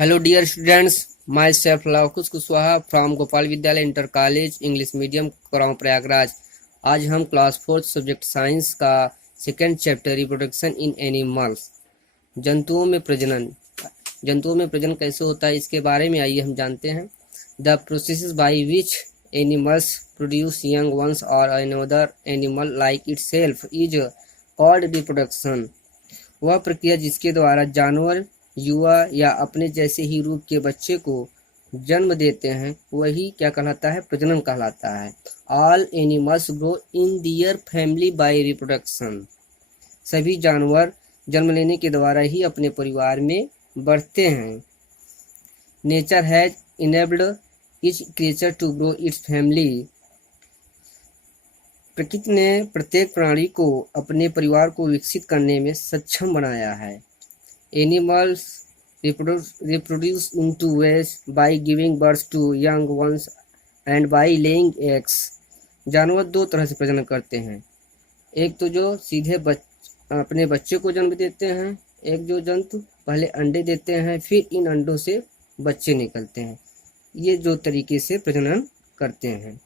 Hello dear students, myself Lavkush Kushwaha from Gopal Vidyalaya inter college English medium Karaun Prayagraj. आज हम class 4 subject science का second chapter reproduction in animals, जंतुओं में प्रजनन कैसे होता है इसके बारे में आइए हम जानते हैं। The process by which animals produce young ones और another animal like itself is called reproduction. वह प्रक्रिया जिसके द्वारा जानवर युवा या अपने जैसे ही रूप के बच्चे को जन्म देते हैं वही क्या कहलाता है? प्रजनन कहलाता है। All animals grow in their family by reproduction. सभी जानवर जन्म लेने के द्वारा ही अपने परिवार में बढ़ते हैं। Nature has enabled each creature to grow its family. प्रकृति ने प्रत्येक प्राणी को अपने परिवार को विकसित करने में सक्षम बनाया है। Animals reproduce in two ways, by giving birth to young ones and by laying eggs. जानवर दो तरह से प्रजनन करते हैं। एक तो जो सीधे अपने बच्चे को जन्म देते हैं, एक जो जंतु पहले अंडे देते हैं फिर इन अंडों से बच्चे निकलते हैं। ये जो तरीके से प्रजनन करते हैं।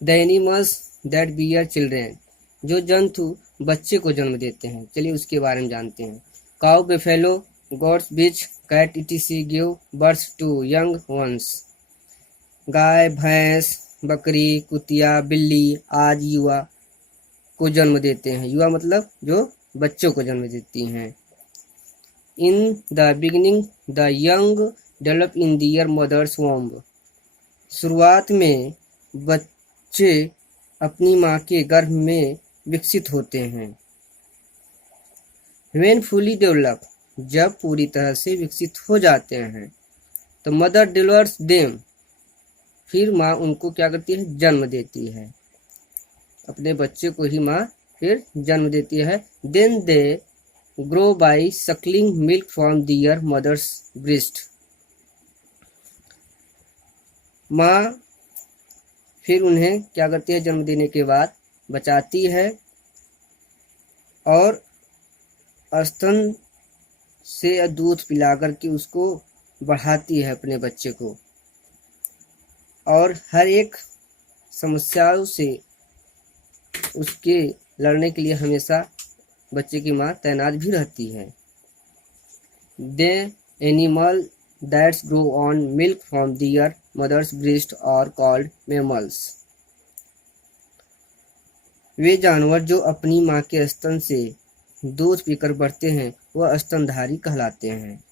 The animals that bear children, जो जंतु बच्चे को जन्म देते हैं, चलिए उसके बारे में जानते हैं। Cow, buffalo, goats, bitch, cat etc give birth to young ones. गाय, भैंस, बकरी, कुतिया, बिल्ली आदि युवा को जन्म देते हैं। युवा मतलब जो बच्चों को जन्म देती हैं। In the beginning the young develop in their mothers womb. शुरुआत में बच्चे अपनी माँ के गर्भ में विकसित होते हैं। When fully develop, जब पूरी तरह से विकसित हो जाते हैं तो मदर डिलीवर्स देम, फिर माँ उनको क्या करती है? जन्म देती है। अपने बच्चे को ही माँ फिर जन्म देती है। Then they grow by suckling milk from their mothers breast. माँ फिर उन्हें क्या करती है? जन्म देने के बाद बचाती है और स्तन से दूध पिलाकर के उसको बढ़ाती है अपने बच्चे को, और हर एक समस्याओं से उसके लड़ने के लिए हमेशा बच्चे की माँ तैनात भी रहती है। They animal that's grow on milk from their mothers breast are called mammals. वे जानवर जो अपनी माँ के स्तन से दूध पीकर बढ़ते हैं वह स्तनधारी कहलाते हैं।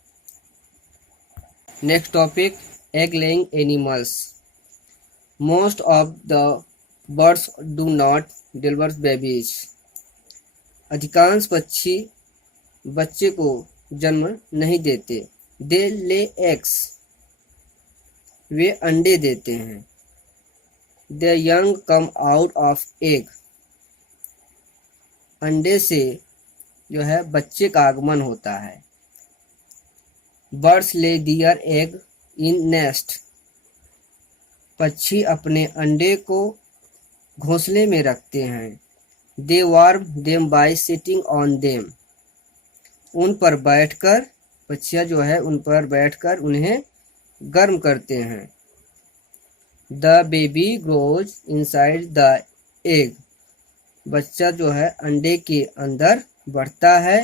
Next topic, egg laying animals. Most of the birds do not deliver babies. अधिकांश पक्षी बच्चे को जन्म नहीं देते। दे ले एग्स, वे अंडे देते हैं। The young come out of egg, अंडे से जो है बच्चे का आगमन होता है। बर्ड्स ले दियर एग इन नेस्ट, पक्षी अपने अंडे को घोंसले में रखते हैं। They warm them by sitting on them, उन पर बैठकर पक्षियां जो है उन पर बैठकर उन्हें गर्म करते हैं। The baby grows inside the egg, बच्चा जो है अंडे के अंदर बढ़ता है।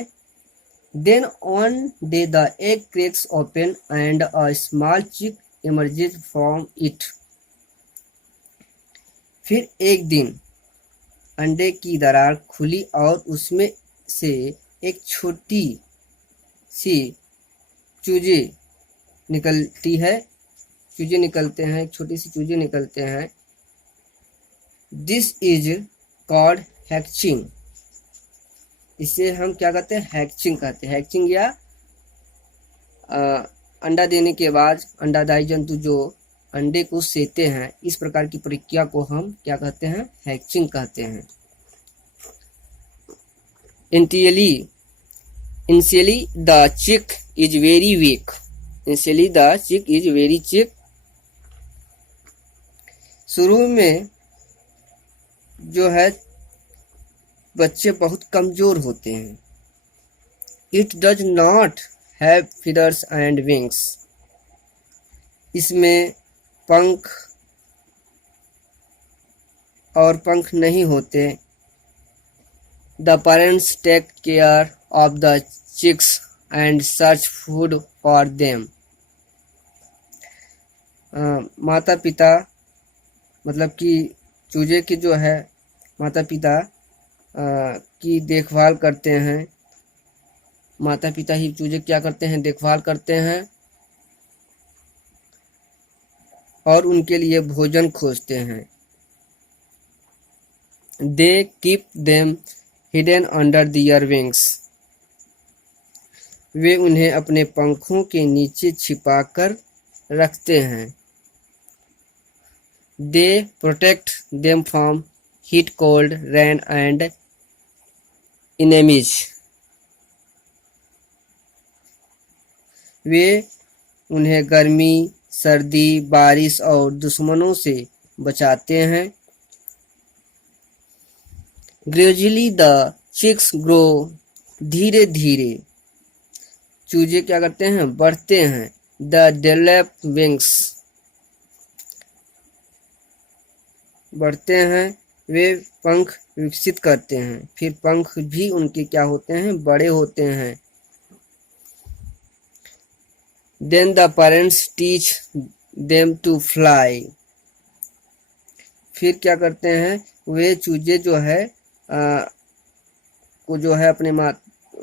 Then on day the egg cracks open and a small chick emerges from it. फिर एक दिन अंडे की दरार खुली और उसमें से एक छोटी सी चूजे निकलती है। चूजे निकलते हैं, छोटी सी चूजे निकलते हैं। This is called hatching. इसे हम क्या कहते हैं? हैचिंग कहते हैं। हैचिंग या अंडा देने के बाद अंडादायी जंतु जो अंडे को सेते हैं, इस प्रकार की प्रक्रिया को हम क्या कहते हैं? हैचिंग कहते हैं। Initially the chick is very weak. Initially the chick is very weak. शुरू में जो है बच्चे बहुत कमजोर होते हैं। It does not have feathers and wings. इसमें पंख और पंख नहीं होते। The parents take care of the chicks and search food for them. माता पिता मतलब कि चूजे की जो है माता पिता की देखभाल करते हैं। माता पिता ही चूजे क्या करते हैं, देखभाल करते हैं और उनके लिए भोजन खोजते हैं। They keep them hidden under their wings. वे उन्हें अपने पंखों के नीचे छिपाकर रखते हैं। They protect them from heat, cold, rain and enemies. वे उन्हें गर्मी, सर्दी, बारिश और दुश्मनों से बचाते हैं। Gradually the chicks grow. धीरे धीरे चूजे क्या करते हैं, बढ़ते हैं। The develop wings. बढ़ते हैं, वे पंख विकसित करते हैं। फिर पंख भी उनके क्या होते हैं, बड़े होते हैं। Then the parents teach them to fly. फिर क्या करते हैं, वे चूजे जो है को जो है अपने माँ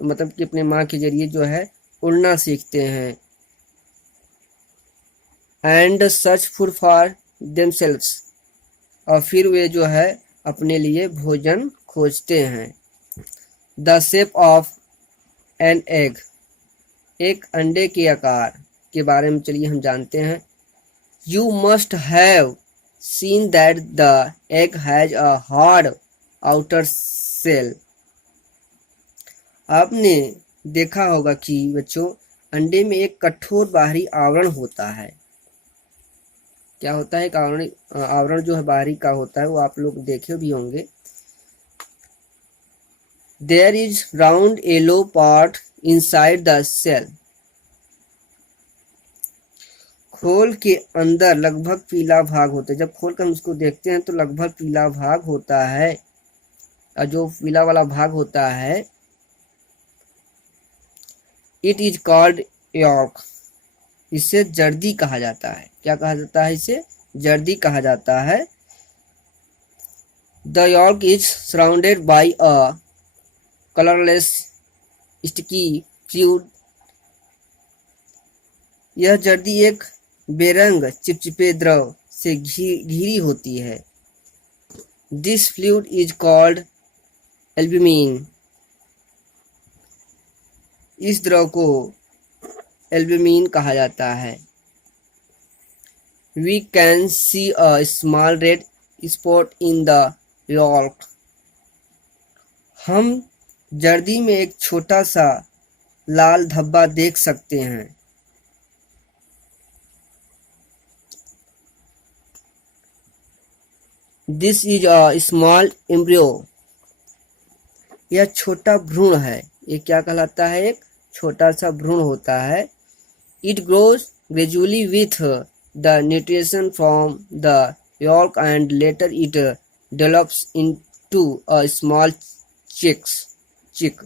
मतलब कि अपने माँ के जरिए जो है उड़ना सीखते हैं। And search food for themselves. और फिर वे जो है अपने लिए भोजन खोजते हैं। The shape of an egg. एक अंडे के आकार के बारे में चलिए हम जानते हैं। You must have seen that the egg has a hard outer shell. आपने देखा होगा कि बच्चों अंडे में एक कठोर बाहरी आवरण होता है। क्या होता है, एक आवरण जो है बाहरी का होता है, वो आप लोग देखे भी होंगे। There is round yellow part inside the shell. खोल के अंदर लगभग पीला भाग होता है। जब खोल कर हम उसको देखते हैं तो लगभग पीला भाग होता है। और जो पीला वाला भाग होता है इट इज कॉल्ड यॉर्क। इसे जर्दी कहा जाता है। क्या कहा जाता है, इसे जर्दी कहा जाता है। The York is surrounded by a colourless sticky fluid. यह जर्दी एक बेरंग चिपचिपे द्रव से घिरी होती है। This fluid is called albumin. इस द्रव को एल्ब्यूमिन कहा जाता है। We can see a small red spot in the yolk. हम जर्दी में एक छोटा सा लाल धब्बा देख सकते हैं। This is a small embryo. यह छोटा भ्रूण है। ये क्या कहलाता है, एक छोटा सा भ्रूण होता है। It grows gradually with the nutrition from the yolk and later it develops into a small chick.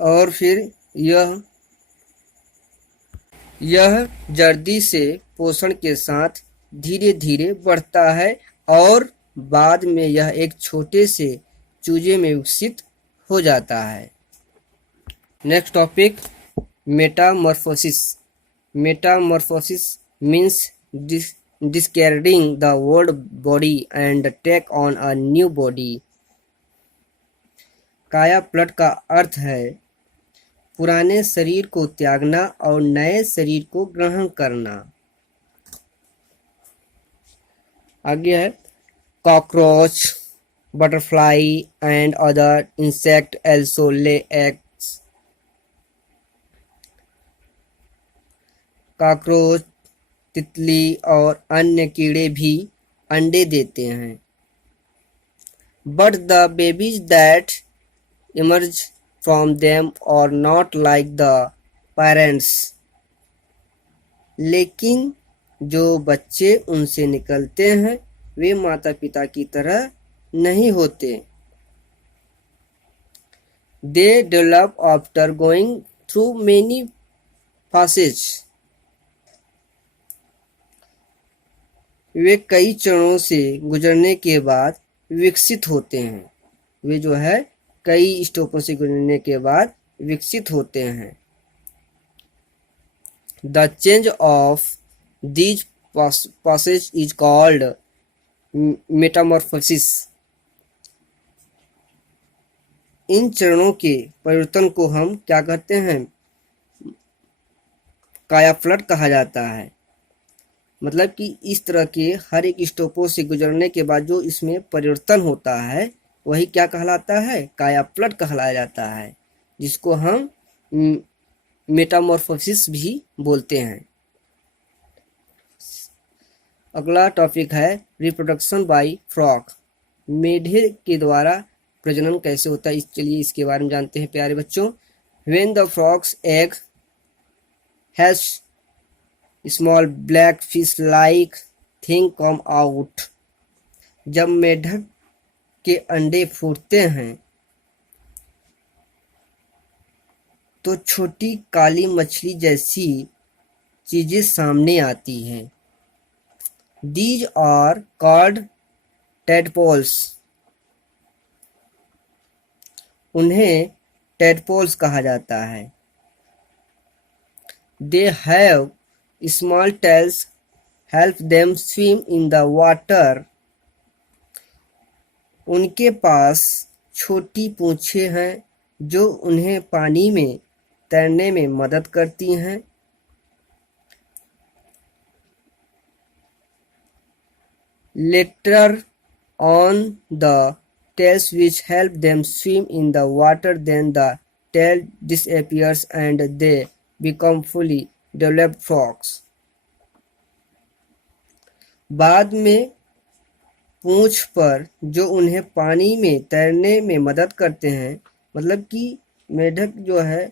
और फिर यह जर्दी से पोषण के साथ धीरे धीरे बढ़ता है और बाद में यह एक छोटे से चूजे में विकसित हो जाता है। Next topic, Metamorphosis. Metamorphosis means discarding the old body and take on a new body। काया पलट का अर्थ है पुराने शरीर को त्यागना और नए शरीर को ग्रहण करना। आगे है cockroach, butterfly and other insect also lay eggs। Cockroach, तितली और अन्य कीड़े भी अंडे देते हैं। but the babies that emerge from them are not like the parents. लेकिन जो बच्चे उनसे निकलते हैं वे माता पिता की तरह नहीं होते. They develop after going through many phases. वे कई चरणों से गुजरने के बाद विकसित होते हैं. वे जो है कई स्टेपों से गुजरने के बाद विकसित होते हैं. The change of these passage is called metamorphosis. इन चरणों के परिवर्तन को हम क्या कहते हैं? कायापलट कहा जाता है. मतलब कि इस तरह के हर एक स्टेपों से गुजरने के बाद जो इसमें परिवर्तन होता है वही क्या कहलाता है? कायापलट कहलाया जाता है, जिसको हम मेटामॉर्फोसिस भी बोलते हैं. अगला टॉपिक है रिप्रोडक्शन बाय फ्रॉग. मेढे के द्वारा प्रजनन कैसे होता है, चलिए इसके बारे में जानते हैं प्यारे बच्चों. When the frogs egg has small black fish like thing come out. जब मेढक के अंडे फूटते हैं तो छोटी काली मछली जैसी चीजें सामने आती हैं. These are called tadpoles. उन्हें tadpoles कहा जाता है. They have small tails help them swim in the water. उनके पास छोटी पूंछें हैं जो उन्हें पानी में तैरने में मदद करती हैं. Later on the tails which help them swim in the water, then the tail disappears and they become fully developed frogs. बाद में पूंछ पर जो उन्हें पानी में तैरने में मदद करते हैं, मतलब कि मेढक जो है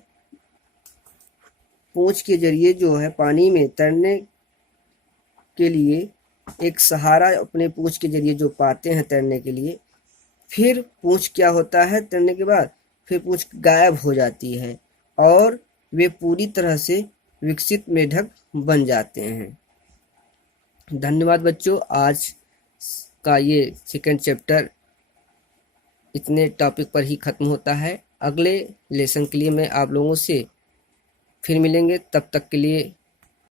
पूंछ के जरिए जो है पानी में तैरने के लिए एक सहारा अपने पूंछ के जरिए जो पाते हैं तैरने के लिए, फिर पूंछ क्या होता है तैरने के बाद, फिर पूंछ गायब हो जाती है और वे पूरी तरह से विकसित मेढक बन जाते हैं. धन्यवाद बच्चों. आज का ये सेकंड चैप्टर इतने टॉपिक पर ही ख़त्म होता है. अगले लेसन के लिए मैं आप लोगों से फिर मिलेंगे. तब तक के लिए